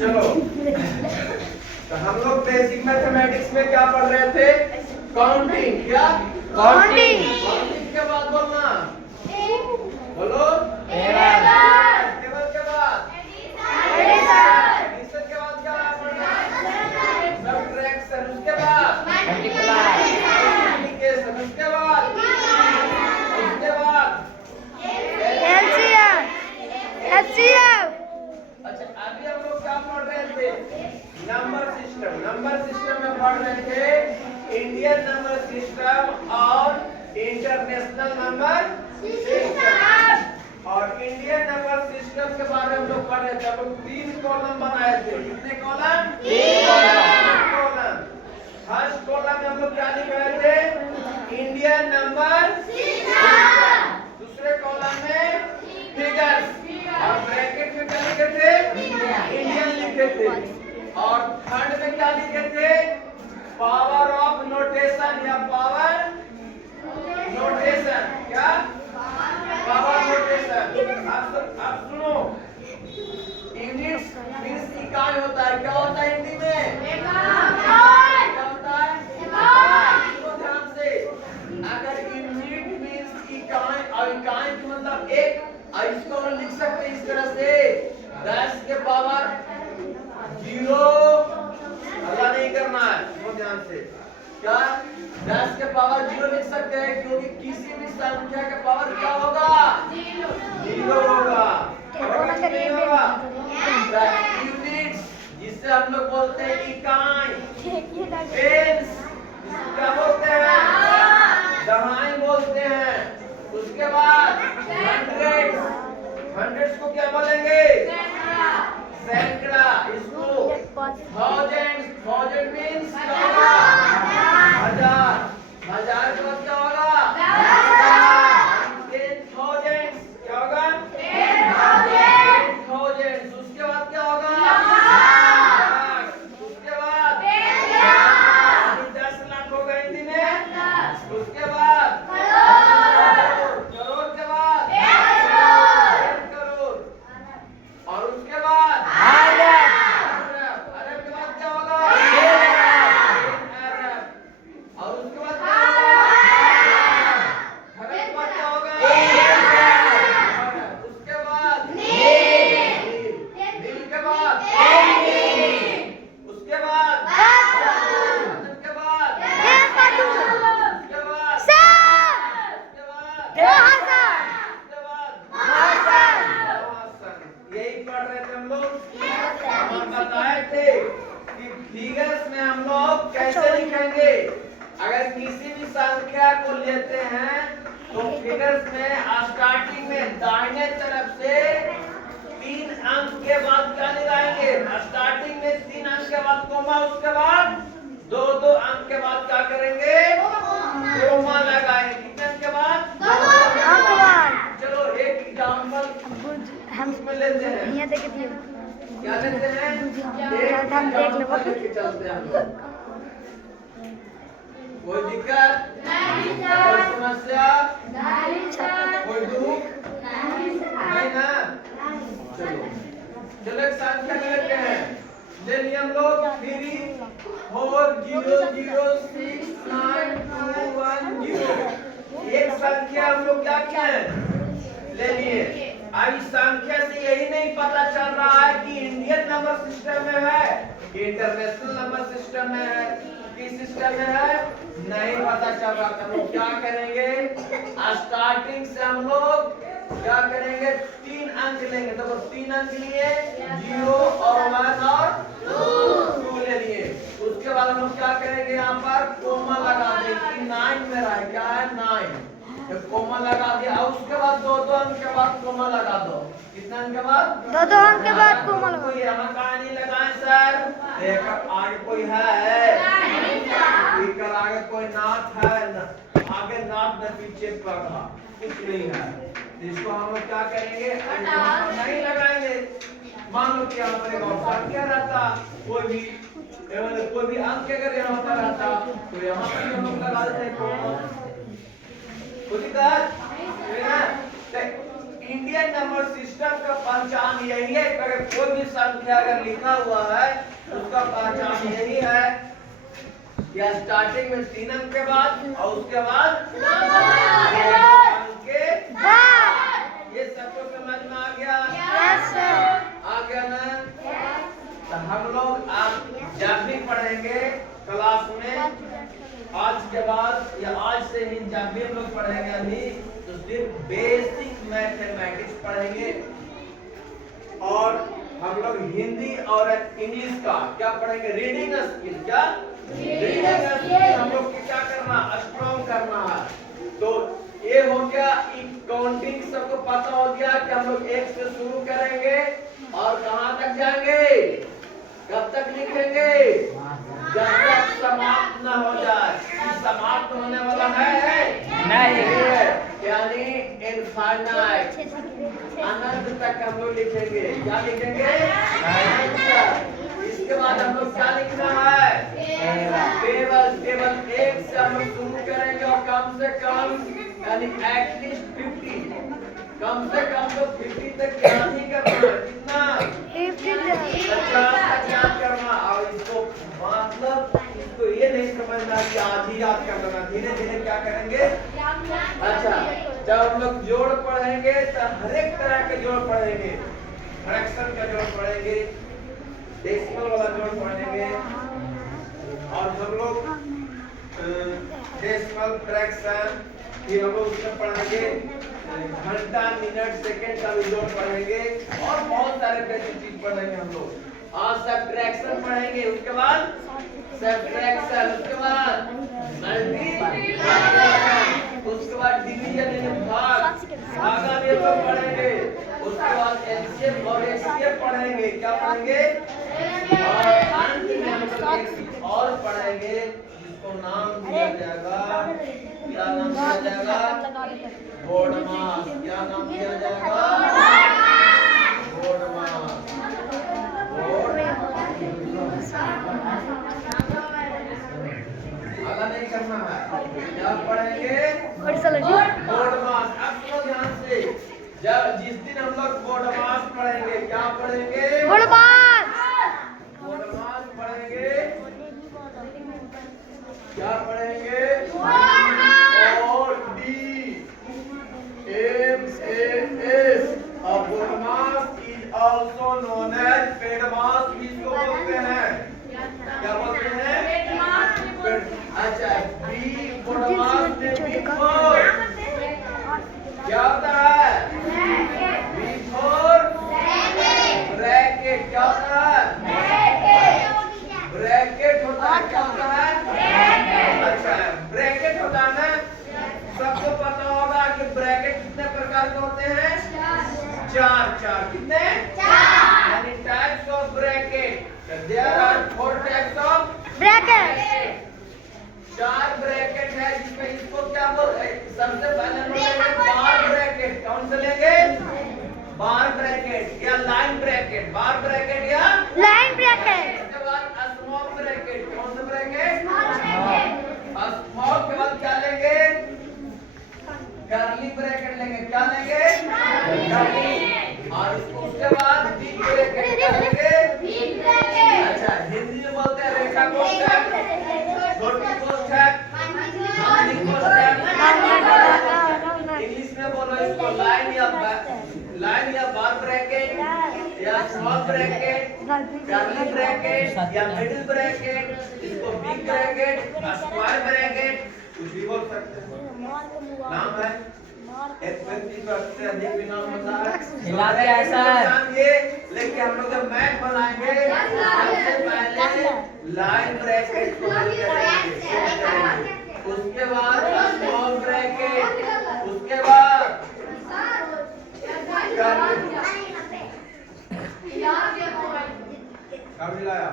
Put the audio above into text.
चलो, तो हम लोग बेसिक मैथमेटिक्स में क्या पढ़ रहे थे? काउंटिंग। क्या? काउंटिंग। काउंटिंग के बाद बोलना, बोलो टेबल के बाद एडिशन के बाद क्या पढ़ना? सब्ट्रैक्शन। उसके बाद मल्टीप्लिकेशन। उसके बाद एलसीएम। अच्छा, अभी हम लोग क्या पढ़ रहे थे? Number system. नंबर सिस्टम में पढ़ रहे थे इंडियन नंबर सिस्टम और इंटरनेशनल नंबर सिस्टम। और इंडियन नंबर सिस्टम के बारे में हम लोग पढ़ रहे थे। हम लोग 3 कॉलम बनाए थे। कितने कॉलम? 3 कॉलम। फर्स्ट कॉलम में हम लोग क्या लिख रहे थे? Indian number system. दूसरे कॉलम में फिगर्स और ब्रैकेट में क्या लिखे थे? इंडियन लिखे थे। और थर्ड में क्या लिखे थे? पावर ऑफ नोटेशन या पावर नोटेशन। क्या? Power notation. अब सुनो, यूनिट्स मींस इकाई होता है। क्या होता है हिंदी में? इकाई। क्या होता है? इकाई। सुनो ध्यान से, अगर यूनिट मींस इकाई और इकाई की मतलब एक, और इसको हम लिख सकते हैं इस तरह से 10 के पावर 0। हल्ला नहीं करना है, सुनो ध्यान से। क्या? 10 के पावर 0 लिख सकते हैं, क्योंकि किसी भी संख्या के पावर क्या होगा? 0 होगा। नहीं होगा। यूनिट्स, जिससे हम लोग बोलते हैं इकाई। टेंस, क्या बोलते हैं? दहाई बोलते हैं। उसके बाद हंड्रेड्स। हंड्रेड्स को क्या बोलेंगे? सैकड़ा। इसको थाउजेंड्स। थाउजेंड मींस हजार। हजार के बाद क्या होगा? 10,000। क्या होगा? 10,000। उसके बाद क्या होगा? लाख। उसके बाद 10 लाख हो गए हिंदी में। उसके बाद करोड़ के बाद 1 करोड़। और उसके बाद अरब। अरब के बाद क्या होगा? 1 अरब। और उसके बाद क्या होगा? खरब के बाद क्या होगा? 1 खरब। उसके बाद नील। नील के बाद उसके बाद उसके बाद उसके बाद यही पढ़ रहे थे हम लोग। हम बताए थे कि फिगर्स में हम लोग कैसे लिखेंगे। अगर किसी भी संख्या को लेते हैं तो फिगर्स में स्टार्टिंग में दाहिने तरफ से 3 अंक के बाद क्या लगाएंगे? स्टार्टिंग में 3 अंक के बाद कोमा, उसके बाद 2-2 अंक के बाद क्या करेंगे? कोमा लगाएंगे। कितने अंक के बाद? 2 अंक के बाद। चलो एक एग्जांपल हम में लेते हैं। क्या लेते हैं? हम देख लो, चलते हैं हम लोग। कोई दिक्कत? कोई समस्या? कोई दुख? नहीं ना? चलो चलो एक संख्या लेते हैं। ले लिए हम लोग 3 4 0 0 6 9 2 1 0। एक संख्या हम लोग क्या किए? ले लिए। अब इस संख्या से यही नहीं पता चल रहा है कि इंडियन नंबर सिस्टम में है कि इंटरनेशनल नंबर सिस्टम में है, किस सिस्टम में है नहीं पता चल रहा। तो हम लोग क्या करेंगे? स्टार्टिंग से हम लोग क्या करेंगे? 3 अंक लेंगे। तो 3 अंक लिए, 0 और 1 और 2 ले लिए। उसके बाद हम लोग क्या करेंगे? यहाँ पर कोमा लगा देंगे। 9 में रहा है। क्या है? 9। कोमा लगा दिया। और उसके बाद 2-2 अंक के बाद कोमा लगा दो। कितने अंक के बाद? 2-2 अंक के बाद कोमा लगा। कोई यहाँ कहानी लगाए सर? देखा आगे कोई है? इकर आगे कोई नाथ है? आगे नाथ न पीछे पढ़ा कुछ नहीं है। इसको हम लोग क्या करेंगे? नहीं लगाएंगे। मान लो कि यहाँ पर एक संख्या रहता, कोई भी अंक अगर यहाँ पर रहता तो यहाँ पर हम लोग लगा देते हैं कोमा। इंडियन नंबर सिस्टम का पहचान यही है कि अगर कोई भी संख्या अगर लिखा हुआ है उसका पहचान यही है या स्टार्टिंग में 3 अंक के बाद और उसके बाद 2 अंक के बाद। ये सबको समझ में आ गया? Yes sir. आ गया ना? तो हम लोग आज जब भी पढ़ेंगे क्लास में आज के बाद या आज से ही जब भी हम लोग पढ़ेंगे अभी तो सिर्फ बेसिक मैथमेटिक्स पढ़ेंगे और हम लोग हिंदी और इंग्लिश का क्या पढ़ेंगे? Reading skill. क्या रीडिंग स्किल हम लोग को क्या करना? स्ट्रॉन्ग करना है। तो ये हो गया, काउंटिंग सबको पता हो गया कि हम लोग 1 से शुरू करेंगे और कहां तक जाएंगे? कब तक लिखेंगे? जब तक समाप्त न हो जाए। समाप्त होने वाला है नहीं है, यानी इनफाइनाइट, अनंत तक हम लोग लिखेंगे। क्या लिखेंगे? इसके बाद हम लोग क्या लिखना है? केवल 1 से हम लोग शुरू करेंगे और कम से कम यानी एटलीस्ट 50, कम से कम तो 50 तक याद ही करना है। कितना? 50 तक याद करना। और इसको मतलब इसको ये नहीं समझना कि आज ही याद कर लेना, धीरे धीरे क्या करेंगे? अच्छा, जब हम लोग जोड़ पढ़ेंगे तो हर एक तरह के जोड़ पढ़ेंगे। फ्रैक्शन का जोड़ पढ़ेंगे, डेसिमल वाला जोड़ पढ़ेंगे और हम लोग डेसिमल फ्रैक्शन फिर हम लोग उसमें पढ़ेंगे घंटा मिनट सेकंड का भी जोड़ पढ़ेंगे और बहुत सारे बेसिक चीज पढ़ेंगे हम लोग। और सब्ट्रैक्शन पढ़ेंगे, उसके बाद सब्ट्रैक्शन, उसके बाद मल्टीप्लिकेशन, उसके बाद डिवीजन यानी भाग, भागा भी हम लोग पढ़ेंगे। उसके बाद एलसीएम और एचसीएफ पढ़ेंगे। क्या पढ़ेंगे? और अंत में हम लोग एक चीज और पढ़ेंगे जिसको नाम दिया जाएगा, क्या नाम दिया जाएगा? बोर्ड मास। क्या नाम दिया जाएगा? बोर्ड मास। आगा नहीं करना है। क्या पढ़ेंगे? बोर्ड मास। अब सुनो ध्यान से, जब जिस दिन हम लोग बोर्ड मास पढ़ेंगे, क्या पढ़ेंगे? बोर्ड मास पढ़ेंगे। क्या पढ़ेंगे? और DMAS। और BODMAS is also known as PEDMAS भी इसको बोलते हैं। क्या बोलते हैं? अच्छा, बी बोर्ड मास में बिफोर क्या होता है? Before bracket. क्या होता है? ब्रैकेट होता है। क्या होता है? अच्छा, ब्रैकेट होता है ना? सबको पता होगा कि ब्रैकेट कितने प्रकार के होते हैं? 4 कितने? 4 यानी types of bracket. There are 4 types of bracket. 4 bracket है जिसमें इसको क्या बोलते हैं? सबसे पहले हम लेंगे बार ब्रैकेट। कौन से लेंगे? बार ब्रैकेट या लाइन ब्रैकेट। बार ब्रैकेट या लाइन ब्रैकेट। उसके बाद स्मॉल ब्रैकेट। कौन सा ब्रैकेट? स्मॉल के बाद क्या लेंगे? कर्ली ब्रैकेट लेंगे। क्या लेंगे? कर्ली। और उसके बाद बिग ब्रैकेट। क्या लेंगे? अच्छा, हिंदी में बोलते हैं रेखा कोष्ठक, छोटी कोष्ठक, लंबी कोष्ठक। इंग्लिश में बोलो इसको लाइन या बार ब्रैकेट या स्मॉल ब्रैकेट, कर्ली ब्रैकेट या मिडिल ब्रैकेट, इसको बिग ब्रैकेट, स्क्वायर ब्रैकेट, कुछ भी बोल सकते हैं। नाम है एक व्यक्ति को से अधिक भी नाम होता है। लेकिन हम लोग जब मैथ बनाएंगे सबसे पहले लाइन ब्रैकेट को हल करेंगे, उसके बाद स्मॉल ब्रैकेट, उसके बाद कब लाया?